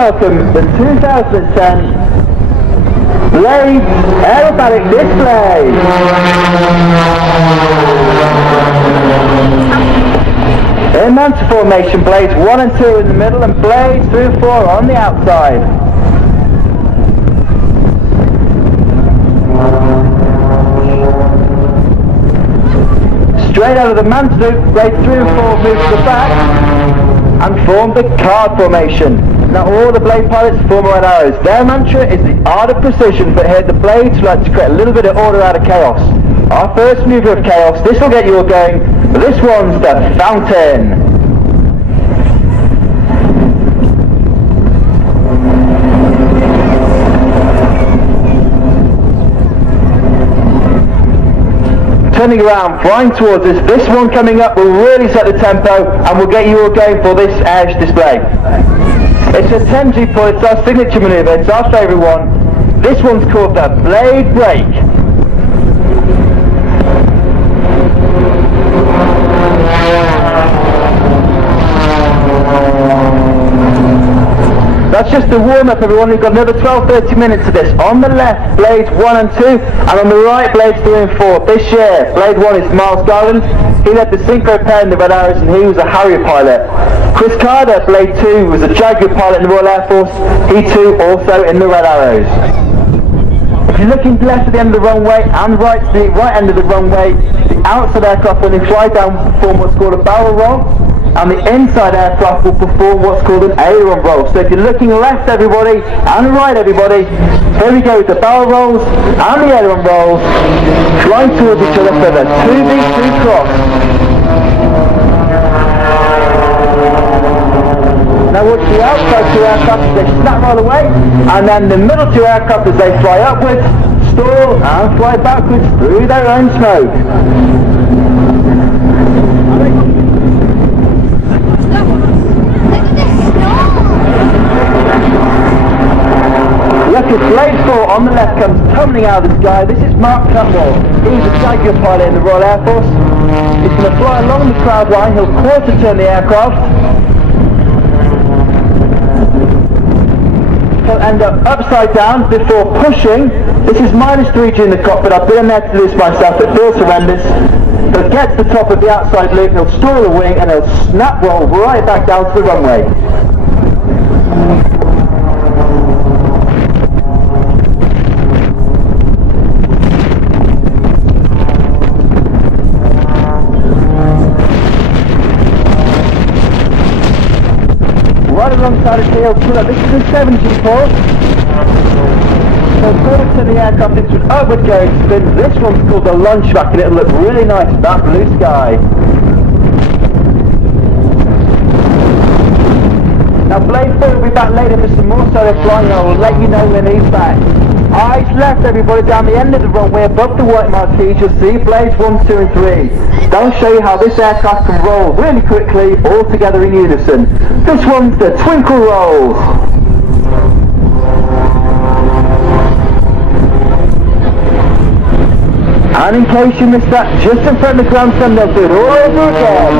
welcome the 2010 Blades Aerobatic display. In manta formation, blades 1 and 2 in the middle and blades 3 and 4 on the outside. Straight out of the manta loop, blades 3 and 4 move to the back and form the card formation. Now all the blade pilots form red arrows. Their mantra is the art of precision, but here the blades like to create a little bit of order out of chaos. Our first maneuver of chaos, this will get you all going, but this one's the fountain. Turning around, flying towards us, this one coming up will really set the tempo and will get you all going for this edge display. It's a 10G pull, it's our signature manoeuvre, it's our favourite one. This one's called the blade break. That's just the warm-up, everyone. We've got another 12-30 minutes of this. On the left, blades 1 and 2, and on the right, blades 3 and 4. This year, blade 1 is Miles Garland. He led the synchro pair in the Red Arrows, and he was a Harrier pilot. Chris Carter, blade 2, was a Jaguar pilot in the Royal Air Force. He too, also in the Red Arrows. If you're looking left at the end of the runway and right to the right end of the runway, the outside aircraft, when they fly down, will perform what's called a barrel roll. And the inside aircraft will perform what's called an aileron roll. So if you're looking left, everybody, and right, everybody, here we go with the barrel rolls and the aileron rolls, flying towards each other for the 2v2 cross. Now watch the outside 2 aircraft as they snap right away, and then the middle 2 aircraft as they fly upwards, stall, and fly backwards through their own smoke. Look as blade 4 on the left comes tumbling out of the sky. This is Mark Cutmore. He's a Jaguar pilot in the Royal Air Force. He's going to fly along the cloud line. He'll quarter turn the aircraft. He'll end up upside down before pushing. This is -3G in the cockpit. I've been in there to do this myself. It feels horrendous. He'll get to the top of the outside loop. He'll stall the wing and he'll snap roll right back down to the runway. Right alongside his heel, pull up. This is a 7G pull. So forward to the aircraft into an upward going spin. This one's called the launch back and it'll look really nice in that blue sky. Now blade 4 will be back later for some more solo flying and I will let you know when he's back. Eyes left, everybody, down the end of the runway above the white marquee. You'll see blades 1, 2 and 3. That'll show you how this aircraft can roll really quickly, all together in unison. This one's the twinkle rolls. And in case you missed that, just in front of the grandstand, they'll do it all over again.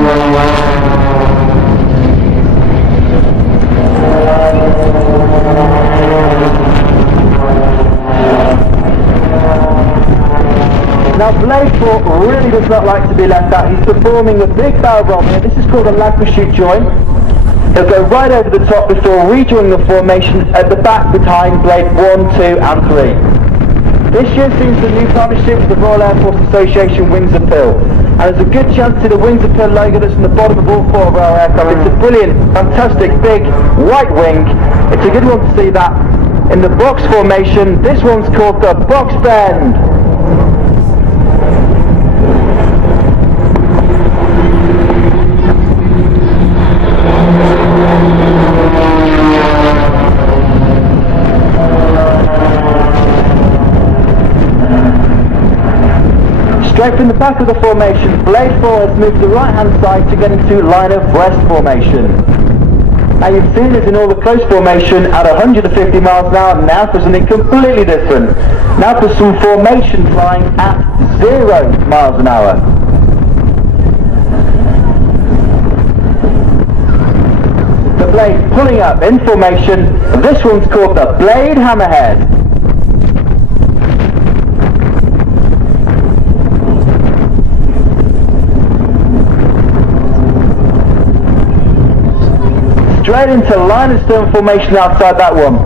Now blade 4 really does not like to be left out. He's performing a big barrel roll here. This is called a lag pursuit join. He'll go right over the top before rejoining the formation at the back behind blade 1, 2 and 3. This year sees the new partnership with the Royal Air Force Association Wings of Pill. And there's a good chance to see the Wings of Pill logo that's on the bottom of all 4 of our aircraft. It's a brilliant, fantastic, big, white wing. It's a good one to see that. In the box formation, this one's called the box bend. Straight from the back of the formation, blade 4 has moved to the right hand side to get into line of west formation. Now you've seen this in all the close formation at 150 miles an hour, now for something completely different. Now for some formation flying at 0 miles an hour. The blade pulling up in formation. This one's called the blade hammerhead. Straight into line and stern formation outside that one.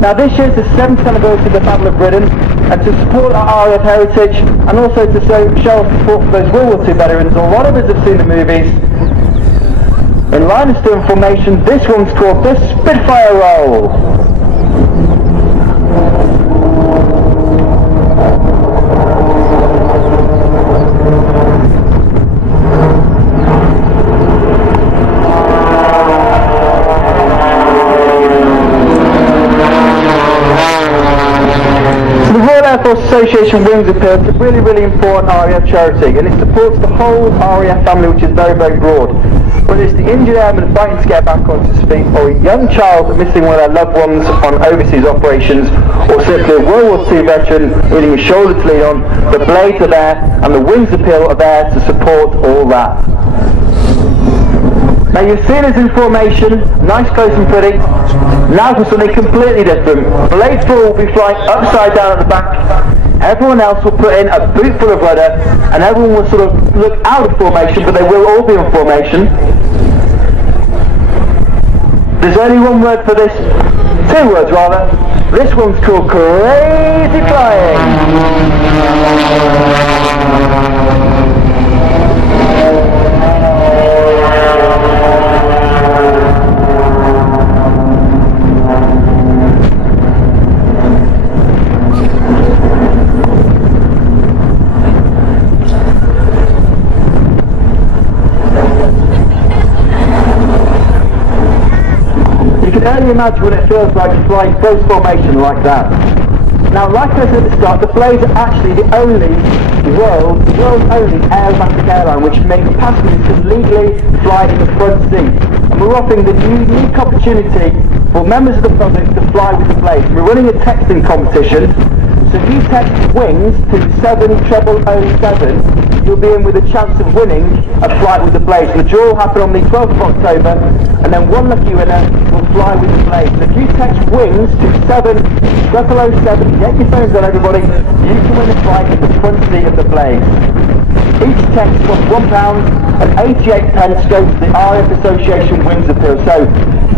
Now this year is the 7th anniversary of the Battle of Britain, and to support our RAF heritage and also to show support for those World War II veterans, a lot of us have seen the movies. In line and stern formation, this one's called the Spitfire Roll. Air Force Association Wings Appeal is a really, really important RAF charity, and it supports the whole RAF family, which is very, very broad. Whether it's the injured airman fighting to get back onto his feet, or a young child missing one of their loved ones on overseas operations, or simply a World War II veteran needing a shoulder to lean on, the blades are there, and the Wings Appeal are there to support all that. Now you've seen us in formation, nice, close and pretty. Now for something completely different. Blade 4 will be flying upside down at the back. Everyone else will put in a boot full of rudder, and everyone will sort of look out of formation, but they will all be in formation. There's only one word for this, 2 words rather. This one's called crazy flying. You can only imagine what it feels like to fly in close formation like that. Now, like I said at the start, the Blades are actually the world's only aerobatic airline which makes passengers can legally fly in the front seat. And we're offering the unique opportunity for members of the public to fly with the Blades. We're running a texting competition, so if you text WINGS to 70007, you'll be in with a chance of winning a flight with the Blades. The draw will happen on the 12th of October, and then one lucky winner will fly with the Blades. So if you text WINGS to 70007, get your phones on everybody, you can win a flight in the front seat of the Blades. Each text costs £1.88 goes to the RAF Association Wings Appeal. So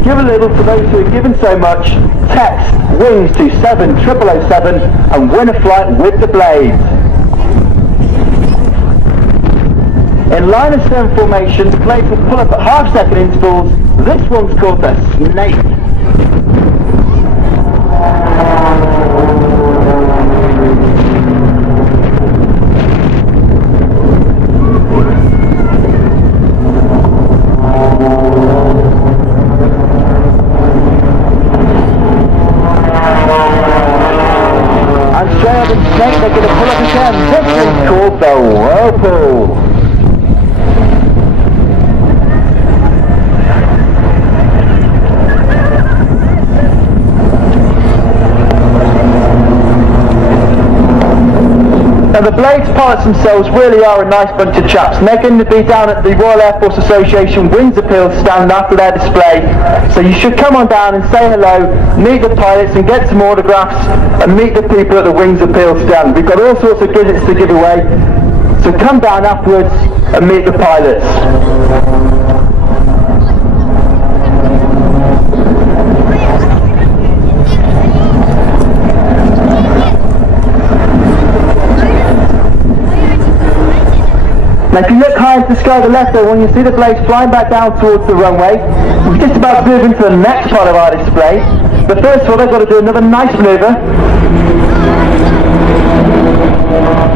give a little for those who have given so much. Text WINGS to 70007 and win a flight with the Blades. In line and stern formation, the Blades will pull up at half-second intervals. This one's called the Snake. And straight up in Snake, they're going to pull up again. This one's called the Whirlpool. Now the Blades pilots themselves really are a nice bunch of chaps, and they're going to be down at the Royal Air Force Association Wings Appeal stand after their display, so you should come on down and say hello, meet the pilots and get some autographs, and meet the people at the Wings Appeal stand. We've got all sorts of goodies to give away, so come down afterwards and meet the pilots. Now if you look high into the sky to the left there, when you see the Blades flying back down towards the runway, we're just about to move into the next part of our display. But first of all, they've got to do another nice manoeuvre.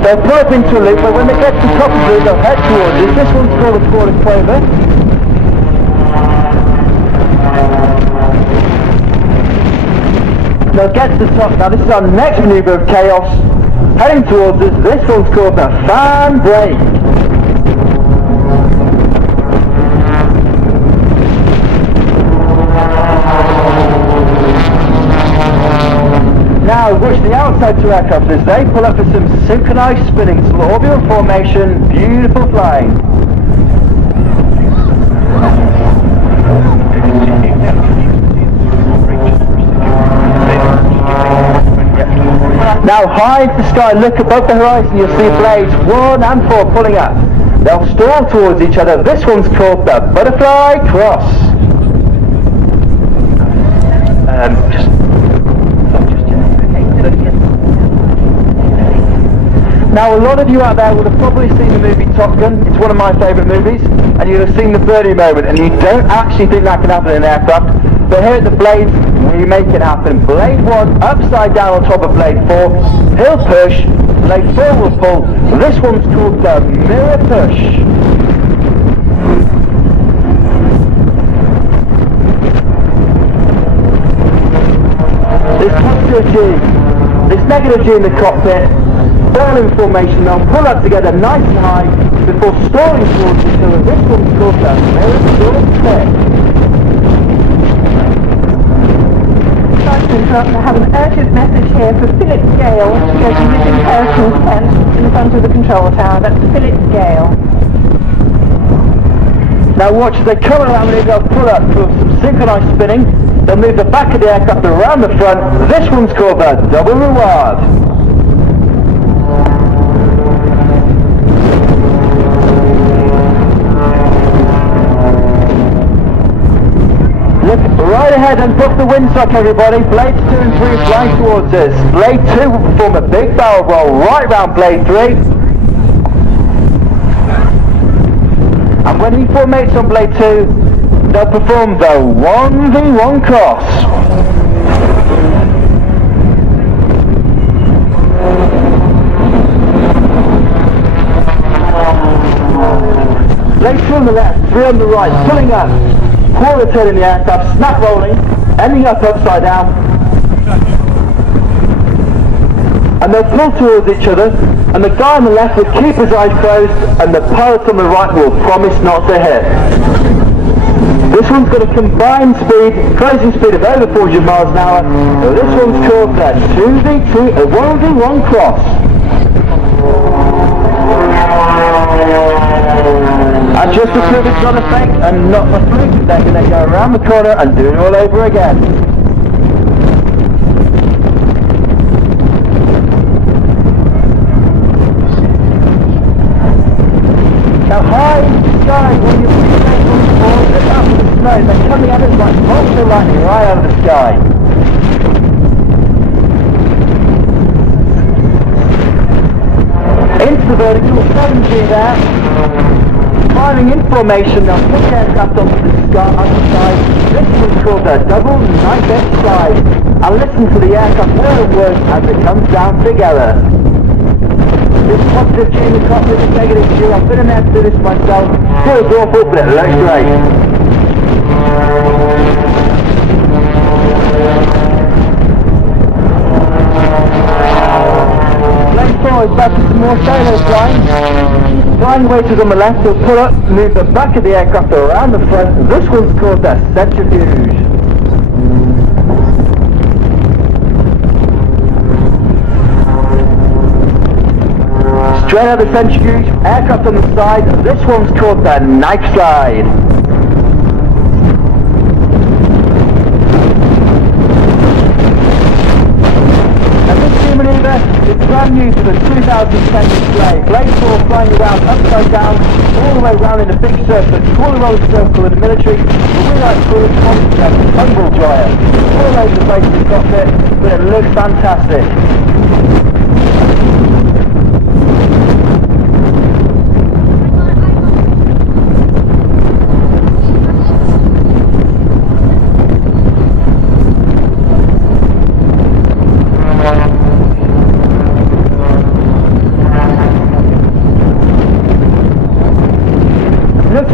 They'll pull up into a loop, but when they get to the top of the loop, they'll head towards it. This one's called a quarter clover. They'll get to the top. Now this is our next manoeuvre of chaos. Heading towards us, this one's called the fan brake. Now watch the outside two aircraft as they pull up for some synchronized spinning, so orbital formation, beautiful flying. Now high into the sky, look above the horizon, you'll see blades 1 and 4 pulling up. They'll stall towards each other. This one's called the butterfly cross. Now a lot of you out there would have probably seen the movie Top Gun. It's one of my favourite movies, and you'll have seen the birdie moment, and you don't actually think that can happen in an aircraft. But here at the Blades, we make it happen. Blade 1 upside down on top of Blade 4. He'll push. Blade 4 will pull. This one's called the mirror push. There's positive G. There's negative G in the cockpit. All in formation, they'll pull up together nice and high before stalling towards each other. This one's called the mirror push. Sorry to interrupt, I have an urgent message here for Philip Gale to go to missing personal tent in the front of the control tower. That's Philip Gale. Now watch, as they come around and they'll pull up for some synchronised spinning. They'll move the back of the aircraft around the front. This one's called the double reward. Look right ahead and book the windsock, everybody. Blades 2 and 3 flying towards us. Blade 2 will perform a big barrel roll right round Blade 3. And when he formates on Blade 2, they'll perform the 1v1 cross. Blade 2 on the left, 3 on the right, pulling up. Quarter turn in the aircraft, snap rolling, ending up upside down. And they'll pull towards each other, and the guy on the left will keep his eyes closed, and the pilot on the right will promise not to hit. This one's got a combined speed, closing speed of over 400 miles an hour, so this one's called the 2v2, a 1v1 cross. And just to prove it's not a fake and not a fluke, they're going to go around the corner and do it all over again. Now high in the sky, when you're pretty safe on the ball, look up to the snow, they're coming at us like bolts of lightning right out of the sky. Into the vertical, 7G there. Climbing in formation, they'll push the aircraft onto the side. This one's called the double knife edge slide. And listen to the aircraft whirl and whirl as it comes down together. This positive G in the cockpit, this negative G. I've been in there to do this myself. Feels awful, but it looks great. Blade 4 is back to some more solo flying. Flying waiters on the left will pull up, move the back of the aircraft around the front. This one's called the centrifuge. Straight out the centrifuge, aircraft on the side. This one's called the knife slide. It's brand new for the 2010 display. Blade 4 flying around upside down, all the way around in a big circle. It's called a roller circle in the military, but we like to call it concept, tumble dryer. All over the place in the cockpit, but it looks fantastic.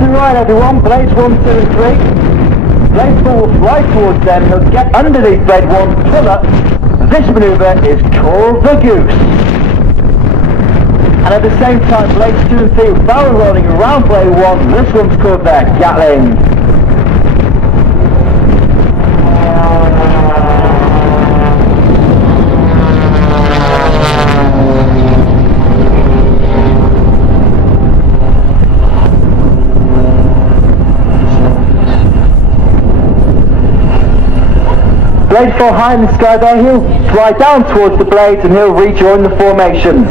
Right everyone, Blades 1, 2 and 3. Blade 4 will fly towards them, he'll get underneath Blade 1, pull up. This manoeuvre is called the goose. And at the same time, Blades 2 and 3 are barrel rolling around Blade 1, this one's called the Gatling. blade fall high in the sky there, he'll fly down towards the blades and he'll rejoin the formation.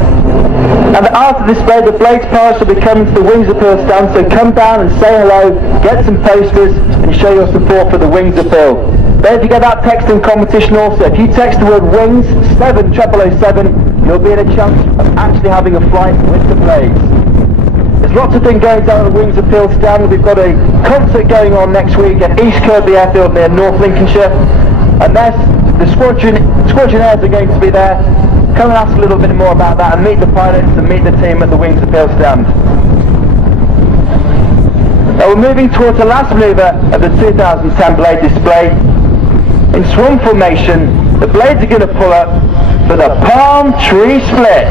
And after this blade, the blades pass will be coming to the wings appeal stand, so come down and say hello, get some posters and show your support for the wings appeal. Don't forget that texting competition also. If you text the word wings 70007, you'll be in a chance of actually having a flight with the blades. There's lots of things going down at the wings appeal stand. We've got a concert going on next week at East Kirby Airfield near North Lincolnshire, and the squadron airs are going to be there. Come and ask a little bit more about that and meet the pilots and meet the team at the wings appeal stand. Now we're moving towards the last manoeuvre of the 2010 blade display. In swan formation, the blades are going to pull up for the palm tree split.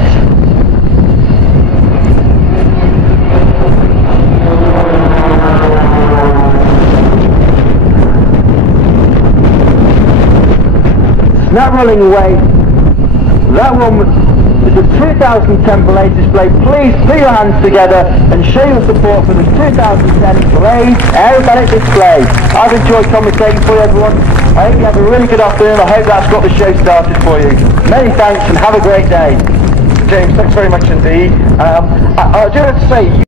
Snap rolling away. That one is the 2010 blade display. Please put your hands together and show your support for the 2010 blade aerobatic display. I've enjoyed conversating for you, everyone. I hope you have a really good afternoon. I hope that's got the show started for you. Many thanks and have a great day. James, thanks very much indeed. I do have to say,